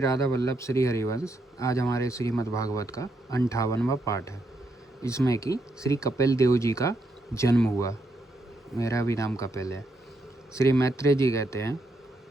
राधा वल्लभ श्री हरिवंश। आज हमारे श्रीमद् भागवत का 58वां पाठ है। इसमें कि श्री कपिल देव जी का जन्म हुआ। मेरा भी नाम कपिल है। श्री मैत्रेय जी कहते हैं,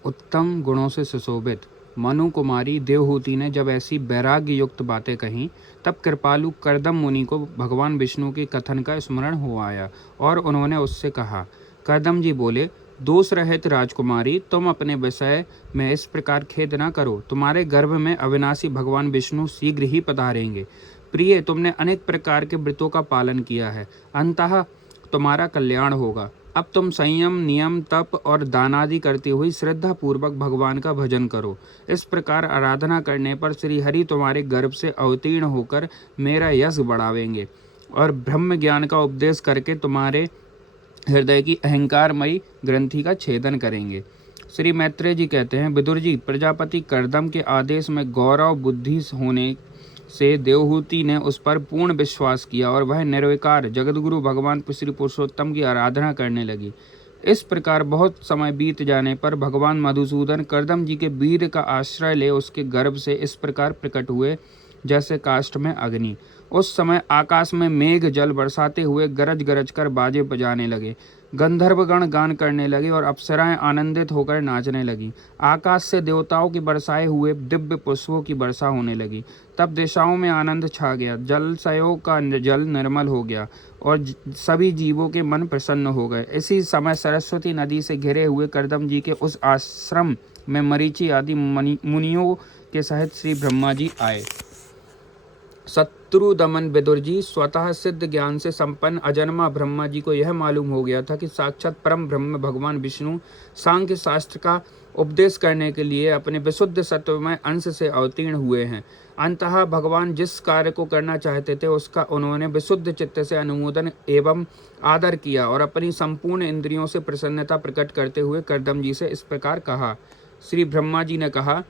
उत्तम गुणों से सुशोभित मनु कुमारी देवहूति ने जब ऐसी वैराग्य युक्त बातें कहीं, तब कृपालु करदम मुनि को भगवान विष्णु के कथन का स्मरण हो आया और उन्होंने उससे कहा। करदम जी बोले, दोष रहित राजकुमारी, तुम अपने विषय में इस प्रकार खेद न करो। तुम्हारे गर्भ में अविनाशी भगवान विष्णु शीघ्र ही पधारेंगे। प्रिय, तुमने अनेक प्रकार के व्रतों का पालन किया है, अंततः तुम्हारा कल्याण होगा। अब तुम संयम, नियम, तप और दानादि करते हुए श्रद्धा पूर्वक भगवान का भजन करो। इस प्रकार आराधना करने पर श्री हरि तुम्हारे गर्भ से अवतीर्ण होकर मेरा यश बढ़ावेंगे और ब्रह्म ज्ञान का उपदेश करके तुम्हारे हृदय की अहंकारमयी ग्रंथि का छेदन करेंगे। श्री मैत्रेय जी कहते हैं, विदुर जी, प्रजापति करदम के आदेश में गौरव बुद्धि होने से देवहूति ने उस पर पूर्ण विश्वास किया और वह निर्विकार जगतगुरु भगवान श्री पुरुषोत्तम की आराधना करने लगी। इस प्रकार बहुत समय बीत जाने पर भगवान मधुसूदन करदम जी के वीर का आश्रय ले उसके गर्भ से इस प्रकार प्रकट हुए जैसे काष्ठ में अग्नि। उस समय आकाश में मेघ जल बरसाते हुए गरज गरज कर बाजे बजाने लगे, गंधर्वगण गान करने लगे और अप्सराएं आनंदित होकर नाचने लगी। आकाश से देवताओं की बरसाए हुए दिव्य पुष्पों की वर्षा होने लगी। तब दिशाओं में आनंद छा गया, जलशयों का जल निर्मल हो गया और सभी जीवों के मन प्रसन्न हो गए। इसी समय सरस्वती नदी से घिरे हुए करदम जी के उस आश्रम में मरीचि आदि मुनियों के सहित श्री ब्रह्मा जी आए। शत्रु दमन विदुर जी, स्वतः सिद्ध ज्ञान से संपन्न अजन्मा ब्रह्मा जी को यह मालूम हो गया था कि साक्षात परम ब्रह्म भगवान विष्णु सांख्य शास्त्र का उपदेश करने के लिए अपने विशुद्ध सत्वमय अंश से अवतीर्ण हुए हैं। अंततः भगवान जिस कार्य को करना चाहते थे उसका उन्होंने विशुद्ध चित्त से अनुमोदन एवं आदर किया और अपनी संपूर्ण इंद्रियों से प्रसन्नता प्रकट करते हुए करदम जी से इस प्रकार कहा। श्री ब्रह्मा जी ने कहा,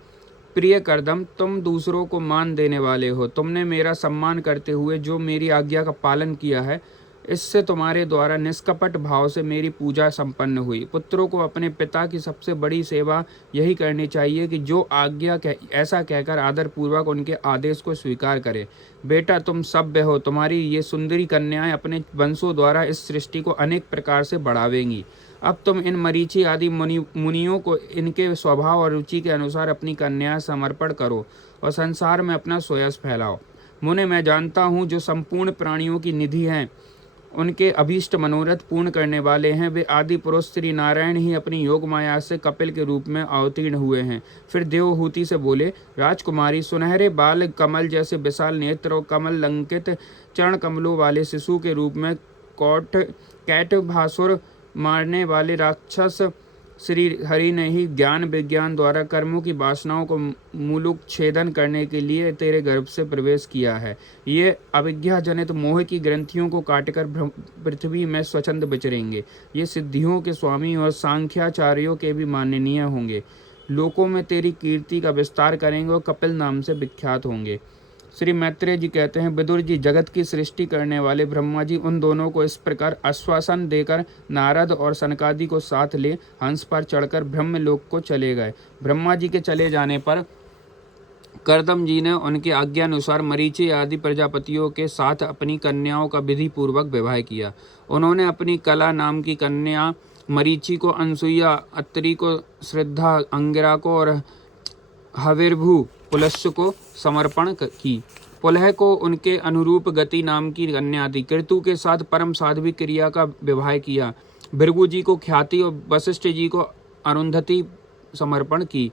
प्रिय करदम, तुम दूसरों को मान देने वाले हो। तुमने मेरा सम्मान करते हुए जो मेरी आज्ञा का पालन किया है, इससे तुम्हारे द्वारा निष्कपट भाव से मेरी पूजा संपन्न हुई। पुत्रों को अपने पिता की सबसे बड़ी सेवा यही करनी चाहिए कि जो आज्ञा ऐसा कहकर आदर पूर्वक उनके आदेश को स्वीकार करे। बेटा, तुम सभ्य हो। तुम्हारी ये सुंदरी कन्याएं अपने वंशों द्वारा इस सृष्टि को अनेक प्रकार से बढ़ावेंगी। अब तुम इन मरीचि आदि मुनियों को इनके स्वभाव और रुचि के अनुसार अपनी कन्या समर्पण करो और संसार में अपना स्वयं फैलाओ। मुने, मैं जानता हूँ जो संपूर्ण प्राणियों की निधि हैं, उनके अभीष्ट मनोरथ पूर्ण करने वाले हैं। वे आदि पुरुष श्री नारायण ही अपनी योग माया से कपिल के रूप में अवतीर्ण हुए हैं। फिर देवहूति से बोले, राजकुमारी, सुनहरे बाल कमल जैसे विशाल नेत्र और कमल लंकित चरण कमलों वाले शिशु के रूप में कैट भासुर मारने वाले राक्षस श्री हरि ने ही ज्ञान विज्ञान द्वारा कर्मों की वासनाओं को मूलुक छेदन करने के लिए तेरे गर्भ से प्रवेश किया है। ये अविद्या जनित मोह की ग्रंथियों को काटकर पृथ्वी में स्वच्छंद विचरेंगे। ये सिद्धियों के स्वामी और सांख्याचार्यों के भी माननीय होंगे। लोकों में तेरी कीर्ति का विस्तार करेंगे और कपिल नाम से विख्यात होंगे। श्री मैत्रेय जी कहते हैं, विदुर जी, जगत की सृष्टि करने वाले ब्रह्मा जी उन दोनों को इस प्रकार आश्वासन देकर नारद और सनकादि को साथ ले हंस पर चढ़कर ब्रह्मलोक को चले गए। ब्रह्मा जी के चले जाने पर करदम जी ने उनकी आज्ञानुसार मरीचि आदि प्रजापतियों के साथ अपनी कन्याओं का विधि पूर्वक विवाह किया। उन्होंने अपनी कला नाम की कन्या मरीचि को अनसुईया, अत्रि को श्रद्धा, अंगिरा को और हविर्भु पुलस्त्य को समर्पण की। पुलह को उनके अनुरूप गति नाम की कन्या दी। कृतु के साथ परम साध्वी क्रिया का विवाह किया। भृगु जी को ख्याति और वशिष्ठ जी को अरुंधति समर्पण की।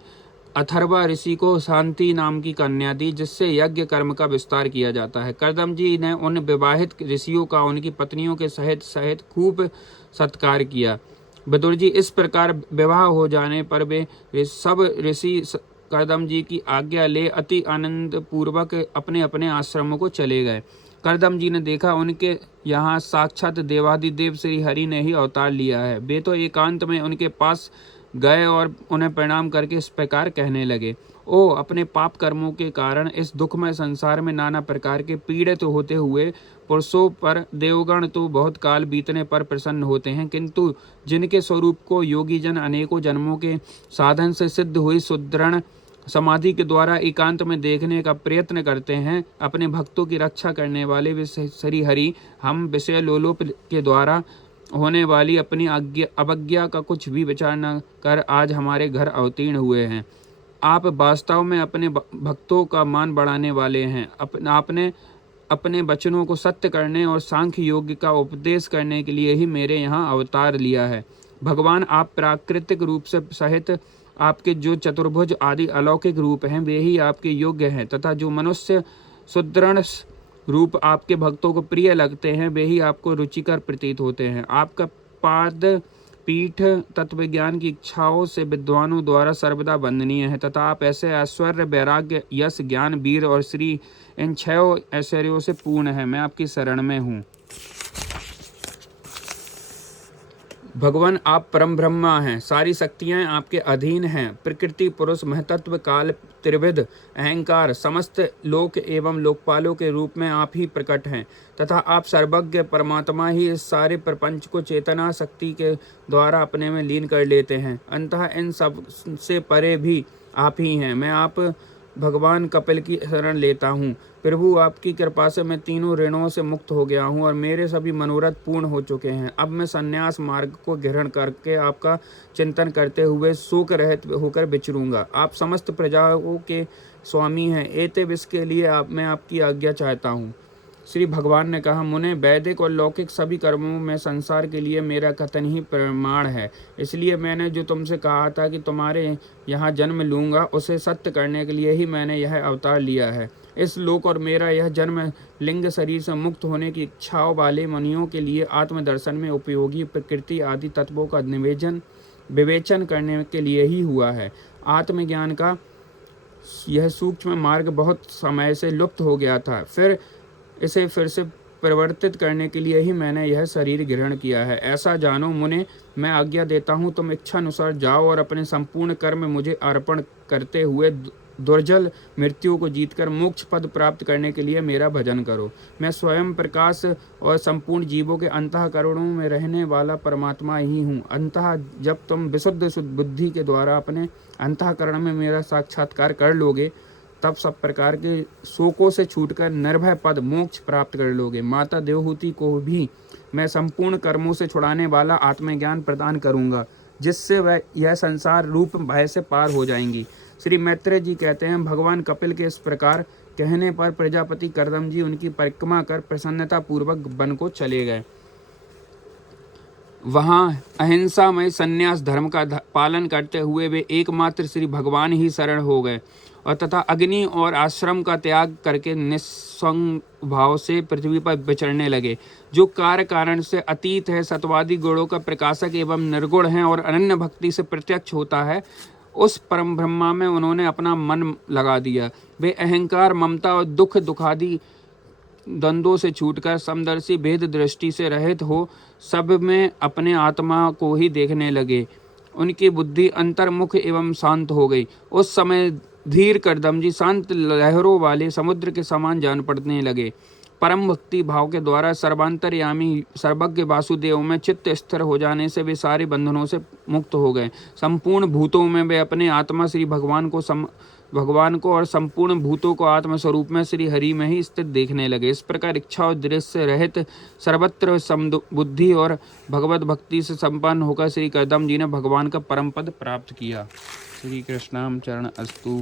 अथर्वा ऋषि को शांति नाम की कन्या दी, जिससे यज्ञ कर्म का विस्तार किया जाता है। करदम जी ने उन विवाहित ऋषियों का उनकी पत्नियों के सहित खूब सत्कार किया। विदुर जी, इस प्रकार विवाह हो जाने पर वे सब ऋषि करदम जी की आज्ञा ले अति आनंद पूर्वक अपने अपने आश्रमों को चले गए। करदम जी ने देखा उनके यहाँ साक्षात देवादिदेव श्री हरि ने ही अवतार लिया है। वे तो एकांत में उनके पास गए और उन्हें प्रणाम करके इस प्रकार कहने लगे, ओ, अपने पाप कर्मों के कारण इस दुखमय संसार में नाना प्रकार के पीड़ित होते हुए पुरुषों पर देवगण तो बहुत काल बीतने पर प्रसन्न होते हैं, किंतु जिनके स्वरूप को योगी जन अनेकों जन्मों के साधन से सिद्ध हुई सुदृढ़ समाधि के द्वारा एकांत में देखने का प्रयत्न करते हैं। अपने भक्तों की रक्षा करने वाले वे श्री हरि, हम विषय लोलोप के द्वारा होने वाली अपनी अवज्ञा का कुछ भी विचार न कर आज हमारे घर अवतीर्ण हुए हैं। आप वास्तव में अपने भक्तों का मान बढ़ाने वाले हैं। आपने अपने वचनों को सत्य करने और सांख्य योग का उपदेश करने के लिए ही मेरे यहाँ अवतार लिया है। भगवान, आप प्राकृतिक रूप से सहित आपके जो चतुर्भुज आदि अलौकिक रूप हैं वे ही आपके योग्य हैं, तथा जो मनुष्य सुदृढ़ रूप आपके भक्तों को प्रिय लगते हैं वे ही आपको रुचिकर प्रतीत होते हैं। आपका पाद पीठ तत्वज्ञान की इच्छाओं से विद्वानों द्वारा सर्वदा वंदनीय है, तथा आप ऐसे ऐश्वर्य, वैराग्य, यश, ज्ञान, वीर और श्री इन 6 ऐश्वर्यों से पूर्ण है। मैं आपकी शरण में हूँ। भगवान, आप परम ब्रह्मा हैं। सारी शक्तियाँ आपके अधीन हैं। प्रकृति, पुरुष, महतत्व, काल, त्रिविध, अहंकार, समस्त लोक एवं लोकपालों के रूप में आप ही प्रकट हैं, तथा आप सर्वज्ञ परमात्मा ही इस सारे प्रपंच को चेतना शक्ति के द्वारा अपने में लीन कर लेते हैं। अतः इन सब से परे भी आप ही हैं। मैं आप भगवान कपिल की शरण लेता हूँ। प्रभु, आपकी कृपा से मैं तीनों ऋणों से मुक्त हो गया हूँ और मेरे सभी मनोरथ पूर्ण हो चुके हैं। अब मैं संन्यास मार्ग को ग्रहण करके आपका चिंतन करते हुए शोक रहित होकर विचरूंगा। आप समस्त प्रजाओं के स्वामी हैं। एते विष के लिए मैं आपकी आज्ञा चाहता हूँ। श्री भगवान ने कहा, मुने, वैदिक और लौकिक सभी कर्मों में संसार के लिए मेरा कथन ही प्रमाण है। इसलिए मैंने जो तुमसे कहा था कि तुम्हारे यहाँ जन्म लूँगा, उसे सत्य करने के लिए ही मैंने यह अवतार लिया है। इस लोक और मेरा यह जन्म लिंग शरीर से मुक्त होने की इच्छाओं वाले मुनियों के लिए आत्मदर्शन में उपयोगी प्रकृति आदि तत्वों का विवेचन करने के लिए ही हुआ है। आत्मज्ञान का यह सूक्ष्म मार्ग बहुत समय से लुप्त हो गया था, इसे फिर से परिवर्तित करने के लिए ही मैंने यह शरीर ग्रहण किया है। ऐसा जानो मुने, मैं आज्ञा देता हूँ, तुम इच्छा अनुसार जाओ और अपने संपूर्ण कर्म मुझे अर्पण करते हुए दुर्जल मृत्यु को जीतकर मोक्ष पद प्राप्त करने के लिए मेरा भजन करो। मैं स्वयं प्रकाश और संपूर्ण जीवों के अंतःकरणों में रहने वाला परमात्मा ही हूँ। अंतः जब तुम विशुद्ध बुद्धि के द्वारा अपने अंतःकरण में मेरा साक्षात्कार कर लोगे, तब सब प्रकार के शोकों से छूटकर निर्भय पद मोक्ष प्राप्त कर लोगे। माता देवहूति को भी मैं संपूर्ण कर्मों से छुड़ाने वाला आत्मज्ञान प्रदान करूंगा, जिससे वह यह संसार रूप भय से पार हो जाएंगी। श्री मैत्रेय जी कहते हैं, भगवान कपिल के इस प्रकार कहने पर प्रजापति कर्दम जी उनकी परिक्रमा कर प्रसन्नता पूर्वक वन को चले गए। वहाँ अहिंसामय संन्यास धर्म का पालन करते हुए वे एकमात्र श्री भगवान ही शरण हो गए और तथा अग्नि और आश्रम का त्याग करके निस्संग भाव से पृथ्वी पर विचरने लगे। जो कार्य कारण से अतीत है, सत्वादी गुणों का प्रकाशक एवं निर्गुण है और अनन्य भक्ति से प्रत्यक्ष होता है, उस परम ब्रह्मा में उन्होंने अपना मन लगा दिया। वे अहंकार, ममता और दुखादि द्वंद्वों से छूटकर समदर्शी भेद दृष्टि से रहित हो सब में अपने आत्मा को ही देखने लगे। उनकी बुद्धि अंतर्मुख एवं शांत हो गई। उस समय धीर कर्दम जी शांत लहरों वाले समुद्र के समान जान पड़ने लगे। परम भक्ति भाव के द्वारा सर्वांतर्यामी सर्वज्ञ वासुदेव में चित्त स्थिर हो जाने से वे सारे बंधनों से मुक्त हो गए। संपूर्ण भूतों में वे अपने आत्मा श्री भगवान को और संपूर्ण भूतों को आत्म स्वरूप में श्री हरि में ही स्थित देखने लगे। इस प्रकार इच्छा और दृश्य रहित सर्वत्र बुद्धि और भगवत भक्ति से संपन्न होकर श्री कर्दम जी ने भगवान का परम पद प्राप्त किया। श्री कृष्णाम चरण अस्तु।